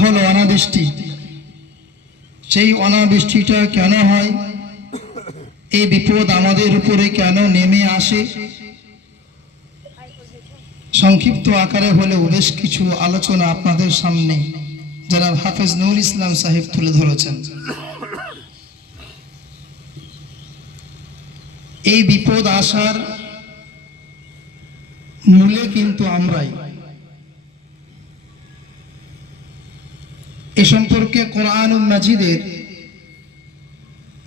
হলো অনাবৃষ্টি। সেই অনাবৃষ্টিটা কেন হয়? এই বিপদ আমাদের উপরে কেন নেমে আসে? সংক্ষিপ্ত আকারে হলেও বেশ কিছু আলোচনা আপনাদের সামনে যারা হাফেজ নুর ইসলাম সাহেব তুলে ধরেছেন। এই বিপদ আসার মূলে কিন্তু আমরাই। এ সম্পর্কে কোরআন মাজিদের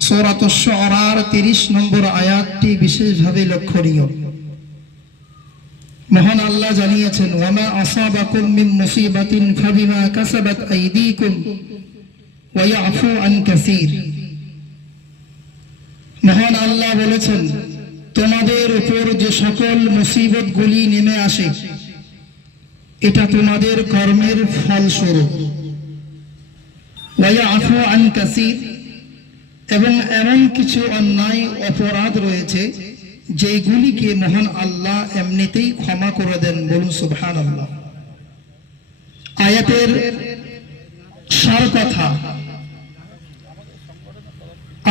সৌরাতস্য অরার তিরিশ নম্বর আয়াতটি বিশেষভাবে লক্ষণীয়। মহান আল্লাহ জানিয়েছেন, ওয়ামা আসাবাকুম মিন মুসিবাতিন ফাবিমা কাসাবাত আইদিকুম ওয়া ইয়াফু আন কাসীর। মহান আল্লাহ বলেছেন, তোমাদের উপর যে সকল মুসিবতগুলি নেমে আসে, এটা তোমাদের কর্মের ফলস্বরূপ। আন এবং এমন কিছু অন্যায়, অপরাধ রয়েছে যেগুলিকে মহান আল্লাহ এমনিতেই ক্ষমা করে দেন বলুন সুবহান আল্লাহ আয়াতের সার কথা,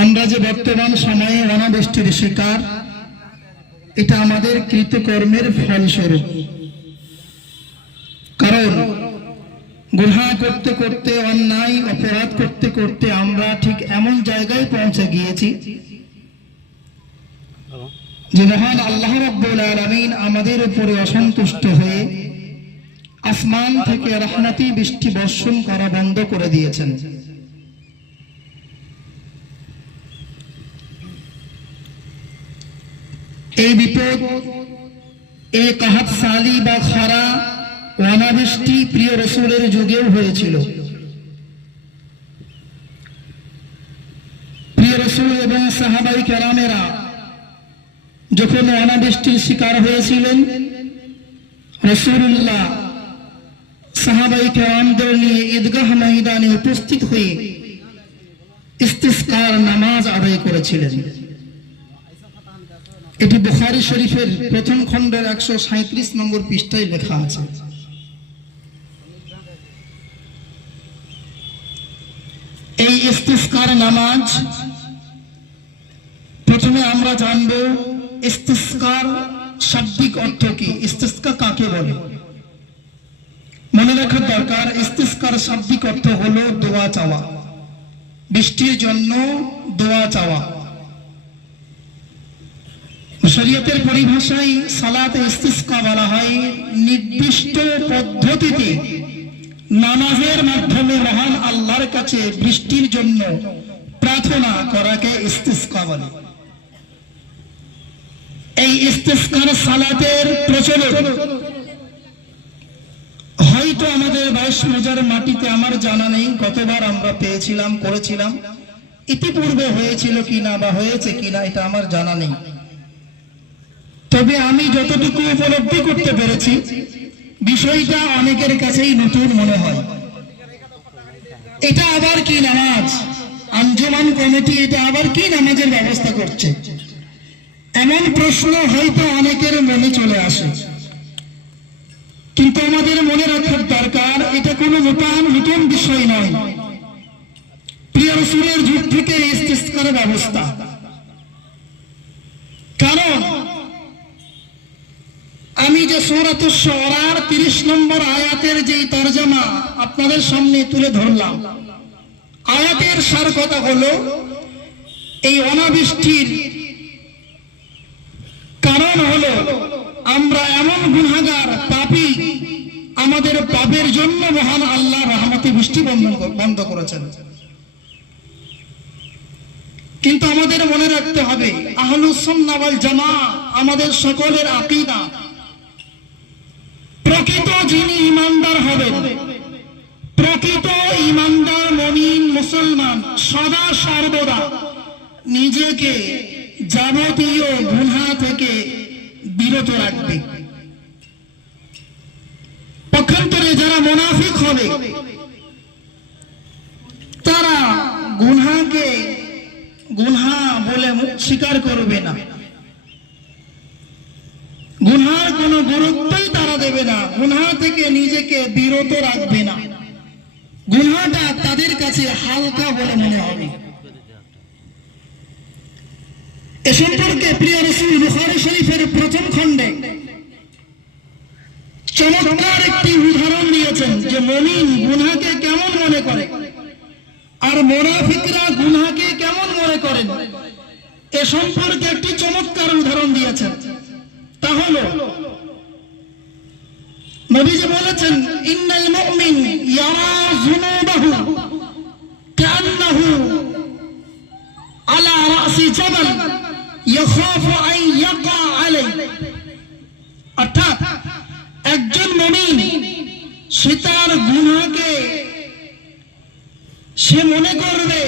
আমরা যে বর্তমান সময়ে অনাবৃষ্টির শিকার, এটা আমাদের কৃতকর্মের ফলস্বরূপ। কারণ গুহা করতে করতে, অন্যায়, অপরাধ করতে করতে আমরা ঠিক এমন জায়গায় পৌঁছে গিয়েছি যে মহান আল্লাহ রব্বুল আলামিন আমাদের উপরে অসন্তুষ্ট হয়ে আসমান থেকে রহমতি বৃষ্টি বর্ষণ করা বন্ধ করে দিয়েছেন। এই বিপদ, এই কাহাত সালি বা খরা অনাবৃষ্টি প্রিয় রসুলের যুগেও হয়েছিল। প্রিয় রসুল এবং সাহাবাই কেরামেরা যখন অনাবৃষ্টির শিকার হয়েছিলেন রসুল্লাহ সাহাবাই কেরামদের নিয়ে ঈদগাহ ময়দানে উপস্থিত হয়ে ইস্তিস্কার নামাজ আদায় করেছিলেন। এটি বুখারি শরীফের প্রথম খণ্ডের একশো সাঁত্রিশ নম্বর পৃষ্ঠায় লেখা আছে। এই ইস্তিস্কার নামাজ প্রথমে আমরা জানব ইস্তিস্কার শাব্দিক অর্থ কি? ইস্তিস্কা কাকে বলে? মনে রাখার দরকার, ইস্তিস্কার শাব্দিক অর্থ হলো দোয়া চাওয়া। বৃষ্টির জন্য দোয়া চাওয়া। শরীয়তের পরিভাষায় সালাতে ইস্তিস্কা বলা হয় নির্দিষ্ট পদ্ধতিতে নামাজের মাধ্যমে মহান আল্লাহর কাছে বৃষ্টির জন্য প্রার্থনা করাকে ইস্তিস্কা বলে। এই ইস্তিস্কার সালাতের প্রচলন হয়তো আমাদের বাইশ মজার মাটিতে আমার জানা নেই কতবার আমরা পেয়েছিলাম, করেছিলাম। ইতিপূর্বে হয়েছিল কিনা বা হয়েছে কিনা এটা আমার জানা নেই। তবে আমি যতটুকু উপলব্ধি করতে পেরেছি বিষয়টা অনেকের কাছেই নতুন মনে হয়। এটা আবার কি নামাজ? আঞ্জমান কমিটি এটা আবার কি নামাজের ব্যবস্থা করছে? এমন প্রশ্ন হয়তো অনেকের মনে চলে আসে। কিন্তু আমাদের মনে রাখার দরকার, এটা কোনো নতুন নতুন বিষয় নয়। প্রিয় রসুলের যুগ থেকে ইস্তিস্কার ব্যবস্থা কারণ আমি যে সৌরাত সরার তিরিশ নম্বর আয়াতের যে তর্জমা আপনাদের সামনে তুলে ধরলাম, আয়াতের সার কথা হলো, এই অনাবৃষ্টির কারণ হলো আমরা এমন গুণাগার পাপি আমাদের পাপের জন্য মহান আল্লাহ রহমতে বৃষ্টি বন্ধ করেছেন। কিন্তু আমাদের মনে রাখতে হবে আহলুসন্নাওয়াল জামা আমাদের সকলের আকিদা প্রকৃত যিনি ইমানদার হবেন, প্রকৃত ইমানদার মমিন মুসলমান সদা সর্বদা নিজেকে যাবতীয় গুণা থেকে বিরত রাখবে। পক্ষান্তরে যারা মোনাফিক হবে, তারা গুনহাকে গুনহা বলে স্বীকার করবে না গুনহার কোনো গুরুত্বই তারা দেবে না গুনহা থেকে নিজেকে বিরত রাখবে না। তাদের কাছে হালকা বলে মনে হবে। এ সম্পর্কে প্রিয় রসুল বুখারী শরীফের প্রথম খণ্ডে চমৎকার একটি উদাহরণ দিয়েছেন যে মমিন গুনাকে কেমন মনে করে? আর মোনাফিকরা গুনাকে কেমন মনে করেন? এ সম্পর্কে একটি চমৎকার উদাহরণ দিয়েছেন। তা হলো নবীজি বলেছেন, ইন্নাল মুমিন ইয়ারা যুনুবাহু কান্নাহু আলা রাসি জাবাল ইয়াখাফু আন ইয়াকা আলাই। অর্থাৎ একজন মুমিন সে তার গুনাহকে সে মনে করবে,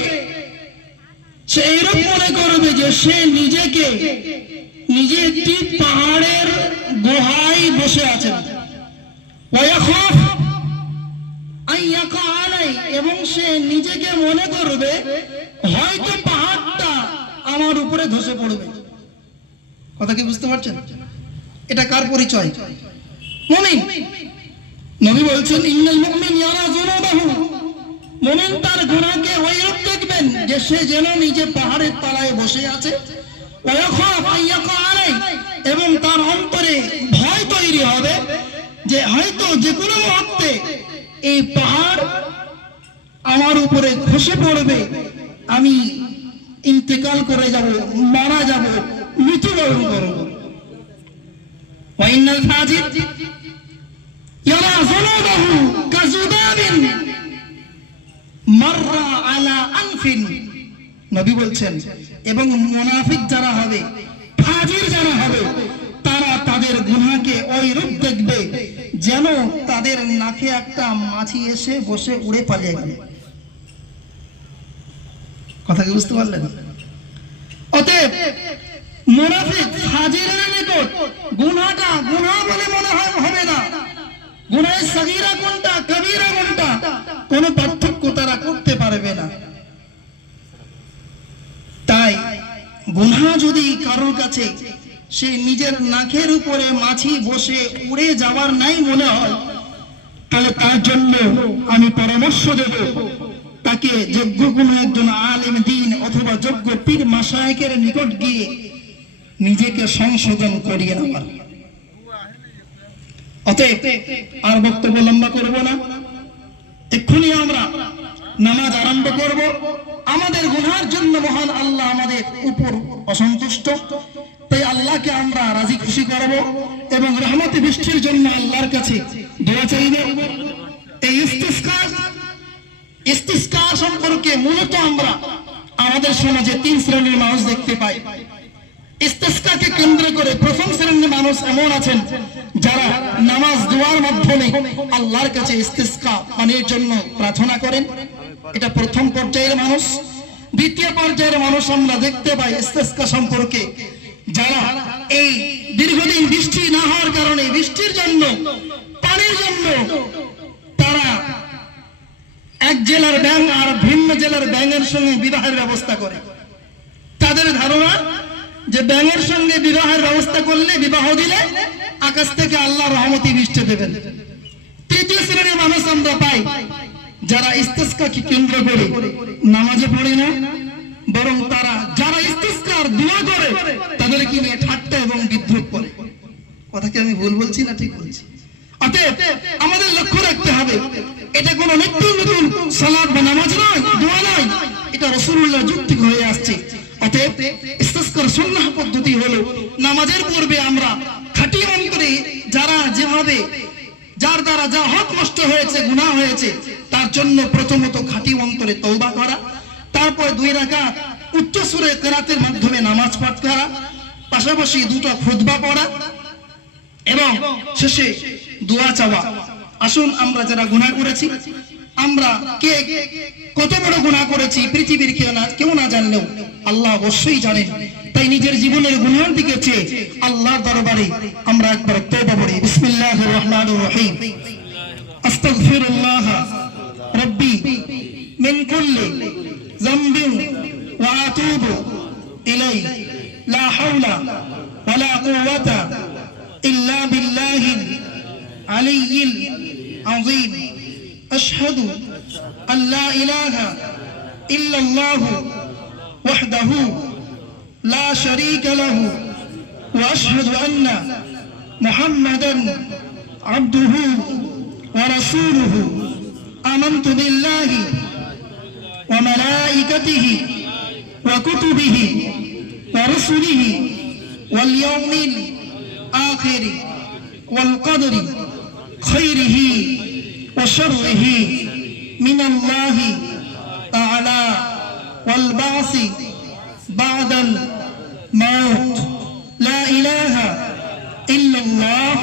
সে এরকম মনে করবে যে সে নিজেকে নিজে একটি পাহাড়ের গুহায় বসে আছেন ওয়াখাফ আন ইয়াকা আলাই এবং সে নিজেকে মনে করবে, হয়তো পাহাড়টা আমার উপরে ধসে পড়বে। কথা কি বুঝতে পারছেন? এটা কার পরিচয়? মুমিন। নবী বলছেন, ইন্নাল মুমিন ইয়ারা যুনুবাহু। মুমিন তার গুনাহকে ওইরূপ দেখবেন, যে সে যেন নিজে পাহাড়ের তলায় বসে আছে। এবং তার অন্তরে ভয় তৈরি হবে। যে হয়তো যে কোনো মুহূর্তে এই পাহাড় আমার উপরে খসে পড়বে, আমি ইন্তেকাল করে যাব, মারা যাব, মৃত্যুবরণ করব। বলছেন, এবং মুনাফিক যারা হবে, ফাজির যারা হবে তারা তাদের গুনাহকে ওই রূপ দেখবে যেন তাদের নাকে একটা মাছি এসে বসে উড়ে পালিয়ে গেল। কথা কি বুঝতে পারলেন? অতএব মুনাফিক ফাজিরের নিকট গুনাহটা গুনাহ বলে মনে হবে না। গুনাহের সগীরা কোনটা, কবিরা কোনটা, কোনো পার্থক্য তারা করতে পারবে না। তাই গুনাহ যদি কারোর কাছে, সে নিজের নাকের উপরে মাছি বসে উড়ে যাওয়ার নাই মনে হয় তাহলে তার জন্য আমি পরামর্শ দেব। তাকে যোগ্য কোনো একজন আলেম, দিন অথবা যোগ্য পীর মাসায়কের নিকট গিয়ে নিজেকে সংশোধন করিয়ে নেওয়ার অতএব আর বক্তব্য লম্বা করব না। এক্ষুনি আমরা নামাজ আরম্ভ করব। আমাদের গুনার জন্য মহান আল্লাহ আমাদের উপর অসন্তুষ্ট। তাই আল্লাহকে আমরা রাজি খুশি করব এবং রহমতে বৃষ্টির জন্য আল্লাহর কাছে দোয়া চাইব এই ইস্তিস্কা ইস্তিস্কা সম্পর্কে মূলত আমরা আমাদের সমাজে তিন শ্রেণির মানুষ দেখতে পাই। ইস্তেস্কাকে কেন্দ্র করে প্রথম শ্রেণির মানুষ এমন আছেন যারা নামাজ দোয়ার মাধ্যমে আল্লাহর কাছে ইস্তেস্কা পানির জন্য প্রার্থনা করেন। এটা প্রথম পর্যায়ের মানুষ। দ্বিতীয় পর্যায়ের মানুষ আমরা দেখতে পাই ইস্তেস্কা সম্পর্কে, যারা এই দীর্ঘদিন বৃষ্টি না হওয়ার কারণে বৃষ্টির জন্য পানির জন্য তারা এক জেলার ব্যাং আর ভিন্ন জেলার ব্যাঙের সঙ্গে বিবাহের ব্যবস্থা করে। তাদের ধারণা যে ব্যাঙের সঙ্গে বিবাহের ব্যবস্থা করলে বিবাহ দিলে আকাশ থেকে আল্লাহ রহমতি বৃষ্টি দেবেন। তৃতীয় শ্রেণির মানুষ আমরা পাই যারা ইস্তেস্কাকে কেন্দ্র করে নামাজে পড়ে না, বরং তারা যারা ইস্তেস্কার দোয়া করে, তাদেরকে নিয়ে ঠাট্টা এবং বিদ্রুপ করে। কথা কি আমি ভুল বলছি না ঠিক বলছি? অতএব আমাদের লক্ষ্য রাখতে হবে। এটা কোনো নিত্য নতুন সালাদ বা নামাজ নয়, দোয়া নয়। এটা রসুল্লাহ যুক্তি হয়ে আসছে। পদ্ধতি হলো, নামাজের পূর্বে আমরা খাটি করে যারা যেভাবে, যার দ্বারা যা হক নষ্ট হয়েছে, গুনাহ হয়েছে, তার জন্য প্রথমত খাঁটি অন্তরে তওবা করা, তারপর দুই রাকাত উচ্চ সুরে কেরাতের মাধ্যমে নামাজ পাঠ করা, পাশাপাশি দুটো খুতবা পড়া এবং শেষে দোয়া চাওয়া। আসুন আমরা যারা গুনাহ করেছি, আমরা কে কত বড় গুনাহ করেছি পৃথিবীর কেউ না কেউ না জানলেও আল্লাহ অবশ্যই জানেন। তাই নিজের জীবনের গুনার দিকে চেয়ে আল্লাহর দরবারে আমরা একবার তওবা পড়ি বিসমিল্লাহির রহমানির রহিম। আস্তাগফিরুল্লাহ রব্বি মিন কুল্লি যামবিন ওয়া আতুবু ইলাই লা হাওলা ওয়ালা কুওয়াতা ইল্লা বিল্লাহিল علي عظيم. أشهد أن لا إله إلا الله وحده لا شريك له وأشهد أن محمدا عبده ورسوله. آمنت بالله وملائكته وكتبه ورسله واليوم الآخر والقدر. خيره وشره من الله تعالى والبعث بعد الموت. لا إله إلا الله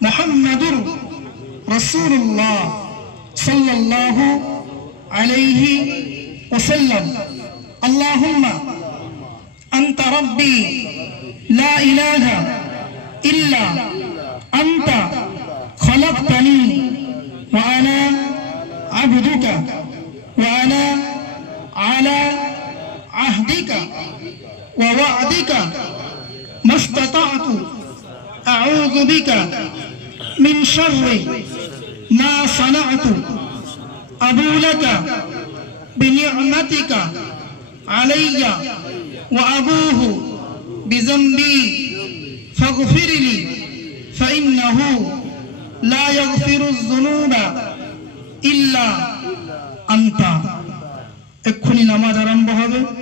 محمد رسول الله صلى الله عليه وسلم. اللهم أنت ربي لا إله إلا أنت خلقتني وأنا عبدك وأنا على عهدك ووعدك ما استطعت أعوذ بك من شر ما صنعت. أبو لك بنعمتك علي وأبوه بذنبي فاغفر لي فإنه ইল্লা এক্ষুনি নামাজ আরম্ভ হবে।